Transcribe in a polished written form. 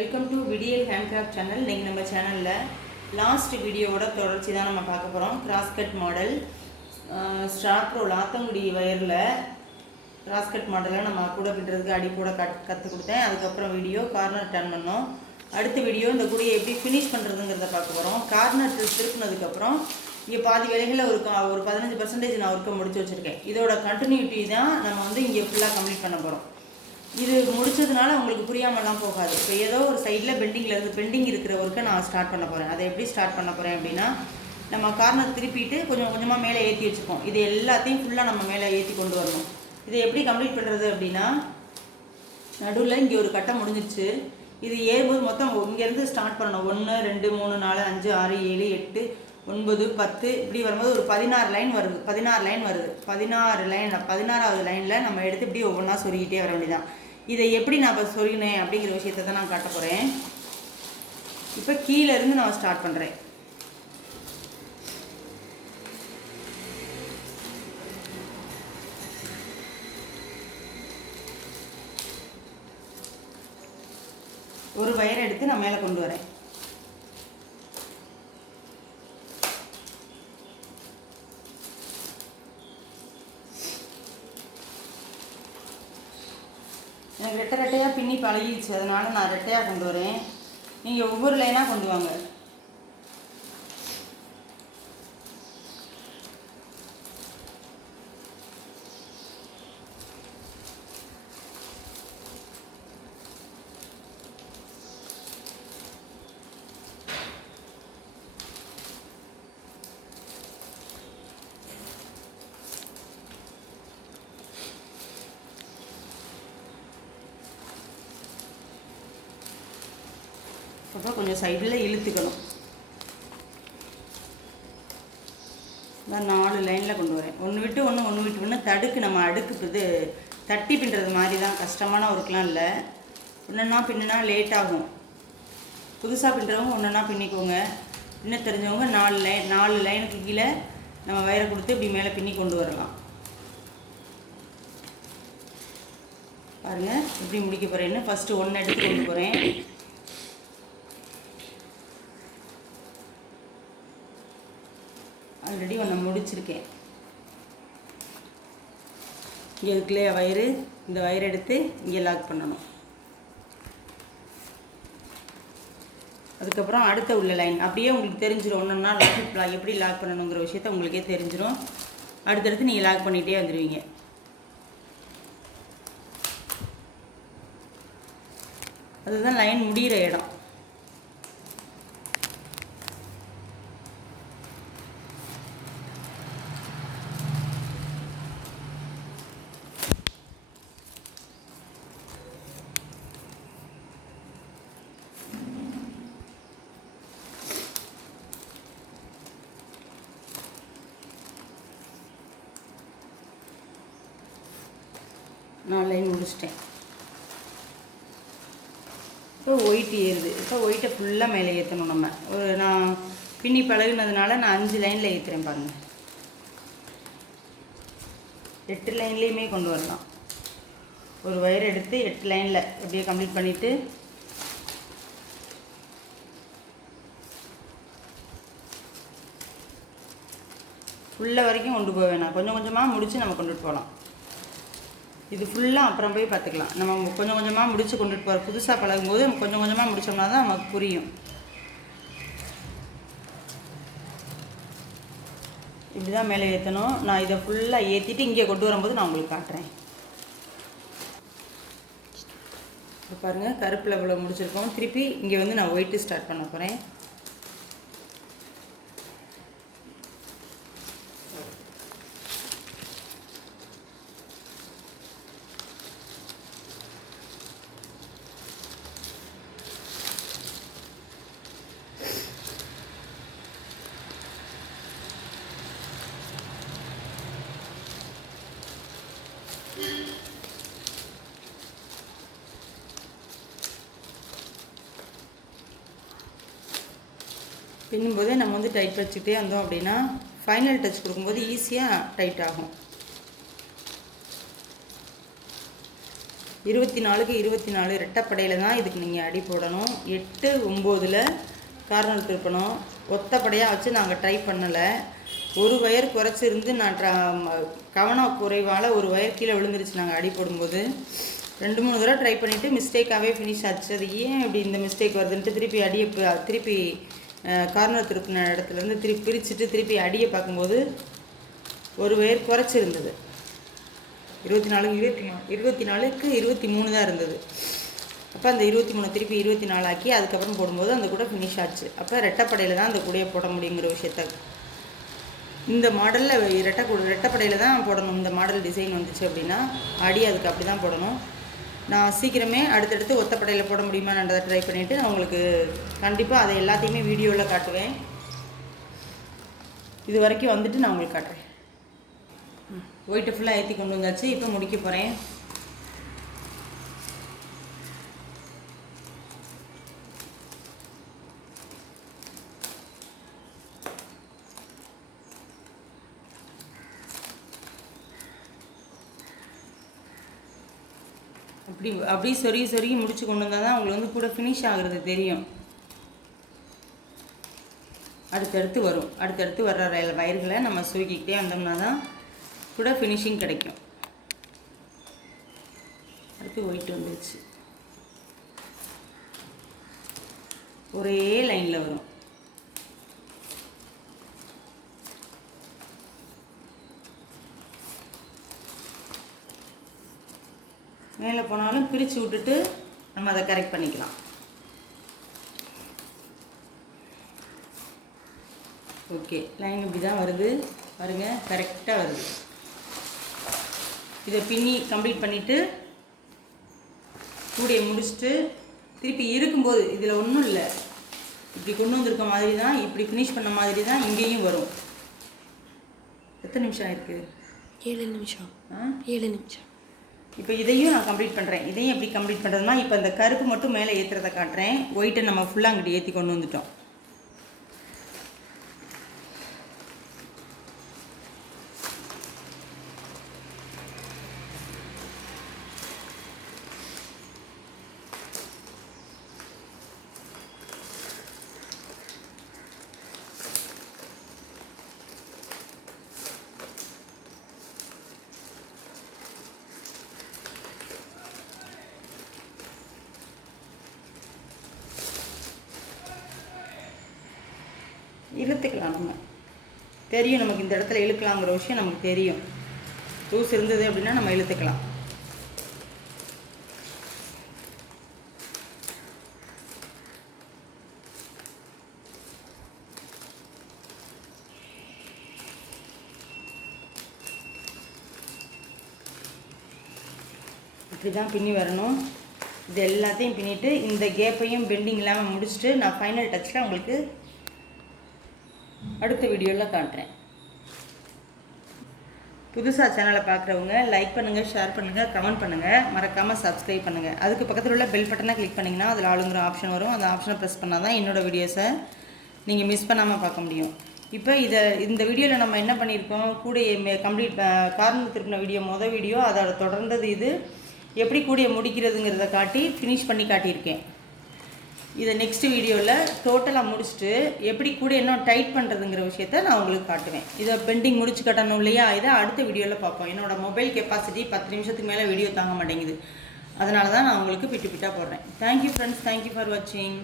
Welcome to விடியல் handcraft channel. இன்றைக்கி நம்ம சேனலில் லாஸ்ட் வீடியோவோட தொடர்ச்சி தான் நம்ம பார்க்க போகிறோம். கிராஸ்கட் மாடல் ஸ்ட்ராப்ரோ லாத்தங்குடி வயரில் கிராஸ்கட் மாடலை நம்ம கூட பின்னுறதுக்கு அடி கூட கற்றுக் கொடுத்தேன். அதுக்கப்புறம் வீடியோ கார்னர் டர்ன் பண்ணோம். அடுத்த வீடியோ இந்த கூடையை எப்படி ஃபினிஷ் பண்ணுறதுங்கிறத பார்க்க போகிறோம். கார்னர் திருப்பினதுக்கப்புறம் இங்கே பாதி வேலைகளில் ஒரு 15% நான் ஒர்க்கை முடிச்சு வச்சுருக்கேன். இதோட கண்டினியூட்டி தான் நம்ம இங்கே ஃபுல்லாக கம்ப்ளீட் பண்ண போகிறோம். இது முடிச்சதுனால உங்களுக்கு புரியாமலாம் போகாது. இப்போ ஏதோ ஒரு சைடில் பெண்டிங் இருக்கிற ஒர்க்கை நான் ஸ்டார்ட் பண்ண போகிறேன். அதை எப்படி ஸ்டார்ட் பண்ண போகிறேன் அப்படின்னா, நம்ம கார்னர் திருப்பிட்டு கொஞ்சம் கொஞ்சமாக மேலே ஏற்றி வச்சுப்போம். இது எல்லாத்தையும் ஃபுல்லாக நம்ம மேலே ஏற்றி கொண்டு வரணும். இதை எப்படி கம்ப்ளீட் பண்ணுறது அப்படின்னா, நடுவில் இங்கே ஒரு கட்டம் முடிஞ்சிருச்சு. இது ஏறும்போது மொத்தம் இங்கேருந்து ஸ்டார்ட் பண்ணணும். 1 2 3 4 5 6 7 8 9 10 இப்படி வரும்போது ஒரு 16 லைன் வருது. 16வது லைனில் நம்ம எடுத்து இப்படி ஒவ்வொன்றா சொருகிட்டே வர வேண்டியதான். இதை எப்படி நான் இப்போ சொருகினேன் அப்படிங்கிற விஷயத்தை தான் நான் காட்ட போகிறேன். இப்போ கீழேருந்து நான் ஸ்டார்ட் பண்ணுறேன். ஒரு வயரை எடுத்து நான் மேலே கொண்டு வரேன். எனக்கு ரெட்டையாக பின்னி பழகிடுச்சு, அதனால் நான் ரெட்டையாக கொண்டு வரேன். நீங்கள் ஒவ்வொரு லைனாக கொண்டு வாங்க. அப்புறம் கொஞ்சம் சைடில் இழுத்துக்கணும். நான் 4 லைனில் கொண்டு வரேன். ஒன்று விட்டு ஒன்று தடுக்கு நம்ம அடுக்கு இது தட்டி பின்னுறது மாதிரி தான். கஷ்டமான ஒர்க்லாம் இல்லை. ஒன்றுன்னா பின்னுனா லேட் ஆகும். புதுசாக பின்னுறவங்க ஒன்றுன்னா பின்னிக்கோங்க. பின்ன தெரிஞ்சவங்க 4 லைனுக்கு கீழே நம்ம வயரை கொடுத்து இப்படி மேலே பின்னி கொண்டு வரலாம். பாருங்கள் எப்படி முடிக்க போகிறேன்னு. ஃபஸ்ட்டு 1 எடுத்து கொண்டு போகிறேன். ஆல்ரெடி 1 முடிச்சிருக்கேன். இங்கே இருக்குல்லையா வயரு, இந்த வயரை எடுத்து இங்கே லாக் பண்ணணும். அதுக்கப்புறம் அடுத்த உள்ள லைன் அப்படியே உங்களுக்கு தெரிஞ்சிடும். ஒன்றுன்னா எப்படி லாக் பண்ணணுங்கிற விஷயத்த உங்களுக்கே தெரிஞ்சிடும். அடுத்தடுத்து நீங்கள் லாக் பண்ணிகிட்டே வந்துடுவீங்க. அதுதான் லைன் முடிகிற இடம். நான் லைன் முடிச்சிட்டேன். இப்போ ஒயிட் ஏறுது. இப்போ ஒயிட்டை ஃபுல்லாக மேலே ஏற்றணும். நம்ம நான் பின்னி பழகுனதுனால நான் 5 லைனில் ஏற்றுறேன். பாருங்கள், 8 லைன்லேயுமே கொண்டு வரலாம். ஒரு வயர் எடுத்து 8 லைனில் அப்படியே கம்ப்ளீட் பண்ணிவிட்டு உள்ள வரைக்கும் கொண்டு போக வேணாம். கொஞ்சம் கொஞ்சமாக முடித்து நம்ம கொண்டுட்டு போகலாம். இது ஃபுல்லாக அப்புறம் போய் பார்த்துக்கலாம். நம்ம கொஞ்சம் கொஞ்சமாக முடித்து கொண்டுட்டு போகிற புதுசாக பழகும்போது கொஞ்சம் கொஞ்சமாக முடித்தோம்னா தான் நமக்கு புரியும். இப்படி தான் மேலே ஏற்றணும். நான் இதை ஃபுல்லாக ஏற்றிட்டு இங்கே கொண்டு வரும்போது நான் உங்களுக்கு காட்டுறேன். இப்போ பாருங்கள், கருப்பில் இவ்வளோ முடிச்சிருக்கோம். திருப்பி இங்கே நான் ஒயிட்டு ஸ்டார்ட் பண்ண போகிறேன். பின்னும்போதே நம்ம டைட் வச்சுக்கிட்டே வந்தோம் அப்படின்னா ஃபைனல் டச் கொடுக்கும்போது ஈஸியாக டைட் ஆகும். 24க்கு 24 ரெட்டைப்படையில் தான் இதுக்கு நீங்கள் அடி போடணும். 8, 9ல் கார்னர் திருப்பணும். ஒத்தப்படையாக வச்சு நாங்கள் ட்ரை பண்ணலை. ஒரு ஒயர் குறைச்சிருந்து நான் கவனம் குறைவால் ஒரு ஒயர் கீழே விழுந்துருச்சு நாங்கள் அடி போடும்போது. 2-3 தடவை ட்ரை பண்ணிவிட்டு மிஸ்டேக்காகவே ஃபினிஷ் ஆச்சு. அது ஏன் இப்படி இந்த மிஸ்டேக் வருதுன்ட்டு திருப்பி அடியை திருப்பி கார்னர் திருப்பின இடத்துலேருந்து திருப்பி பிரிச்சுட்டு திருப்பி அடியை பார்க்கும்போது ஒரு ஒயர் குறைச்சிருந்தது. 24க்கு 23 தான் இருந்தது. அப்போ அந்த 23 திருப்பி 24 ஆக்கி அதுக்கப்புறம் போடும்போது அந்த கூட ஃபினிஷ் ஆச்சு. அப்போ ரெட்டைப்படையில் தான் அந்த கூடையை போட முடியுங்கிற விஷயத்த இந்த மாடலில் ரெட்டைப்படையில் தான் போடணும். இந்த மாடல் டிசைன் வந்துச்சு அப்படின்னா அடி அதுக்கு அப்படி தான் போடணும். நான் சீக்கிரமே அடுத்தடுத்து ஒத்தப்படையில் போட முடியுமான்றதை ட்ரை பண்ணிவிட்டு நான் உங்களுக்கு கண்டிப்பாக அதை எல்லாத்தையுமே வீடியோவில் காட்டுவேன். இது வரைக்கும் வந்துட்டு நான் உங்களுக்கு காட்டுறேன். ஒயிட்டை ஃபுல்லாக ஏற்றி கொண்டு வந்தாச்சு. இப்போ முடிக்க போகிறேன். அப்படி சொருகி முடிச்சு கொண்டு வந்தால் தான் உங்களுக்கு கூட ஃபினிஷ் ஆகுறது தெரியும். அடுத்தடுத்து வரும். அடுத்தடுத்து வர்ற வயர்களை நம்ம சொருகிக்கிட்டே வந்தோம்னா தான் கூட ஃபினிஷிங் கிடைக்கும். அடுத்து ஒயிட் வந்துருச்சு. ஒரே லைனில் வரும். மேலே போனாலும் பிரித்து விட்டுட்டு நம்ம அதை கரெக்ட் பண்ணிக்கலாம். ஓகே, லைன் இப்படி தான் வருது பாருங்கள், கரெக்டாக வருது. இதை பின்னி கம்ப்ளீட் பண்ணிவிட்டு கூடையை முடிச்சுட்டு திருப்பி இருக்கும்போது இதில் ஒன்றும் இல்லை, இப்படி கொண்டு வந்திருக்க மாதிரி தான், இப்படி ஃபினிஷ் பண்ண மாதிரி தான் இங்கேயும் வரும். எத்தனை நிமிஷம் ஆயிருக்கு? 7 நிமிஷம். 7 நிமிஷம். இப்போ இதையும் நான் கம்ப்ளீட் பண்ணுறேன். இதையும் எப்படி கம்ப்ளீட் பண்ணுறதுனா, இப்போ இந்த கருப்பு மட்டும் மேலே ஏற்றுறதை காட்டுறேன். ஒயிட்டை நம்ம ஃபுல்லாக அங்கிட்டு ஏற்றி கொண்டு வந்துட்டோம். இழுத்துக்கலாம். நம்ம தெரியும், நமக்கு இந்த இடத்துல இழுக்கலாங்கிற விஷயம் நமக்கு தெரியும். லூஸ் இருந்தது அப்படின்னா நம்ம இழுத்துக்கலாம். இப்படி தான் பின்னி வரணும். இது எல்லாத்தையும் பின்னிட்டு இந்த கேப்பையும் பெண்டிங் இல்லாமல் முடிச்சுட்டு நான் ஃபைனல் டச்சில் உங்களுக்கு அடுத்த வீடியோவில் காட்டுறேன். புதுசாக சேனலை பார்க்குறவங்க லைக் பண்ணுங்கள், ஷேர் பண்ணுங்கள், கமெண்ட் பண்ணுங்கள், மறக்காமல் சப்ஸ்கிரைப் பண்ணுங்கள். அதுக்கு பக்கத்தில் உள்ள பெல் பட்டனை கிளிக் பண்ணிங்கன்னா அதில் ஆளுங்கிற ஆப்ஷன் வரும். அந்த ஆப்ஷனை ப்ரெஸ் பண்ணால் தான் என்னோடய வீடியோஸை நீங்கள் மிஸ் பண்ணாமல் பார்க்க முடியும். இப்போ இந்த வீடியோவில் நம்ம என்ன பண்ணியிருக்கோம், கூடையை கம்ப்ளீட் கார்னர் திருப்பின வீடியோ அதோட தொடர்ந்தது இது எப்படி கூடையை முடிக்கிறதுங்கிறத காட்டி ஃபினிஷ் பண்ணி காட்டியிருக்கேன். இதை நெக்ஸ்ட் வீடியோவில் டோட்டலாக முடிச்சுட்டு எப்படி கூட இன்னும் டைட் பண்ணுறதுங்கிற விஷயத்த நான் உங்களுக்கு காட்டுவேன். இதை பெண்டிங் முடிச்சு கட்டணும் இல்லையா, இதை அடுத்த வீடியோவில் பார்ப்போம். என்னோடய மொபைல் கெப்பாசிட்டி 10 நிமிஷத்துக்கு மேலே வீடியோ தாங்க மாட்டேங்குது. அதனால தான் நான் உங்களுக்கு பிட்டு பிட்டாக போடுறேன். தேங்க்யூ ஃப்ரெண்ட்ஸ், தேங்க்யூ ஃபார் வாட்சிங்.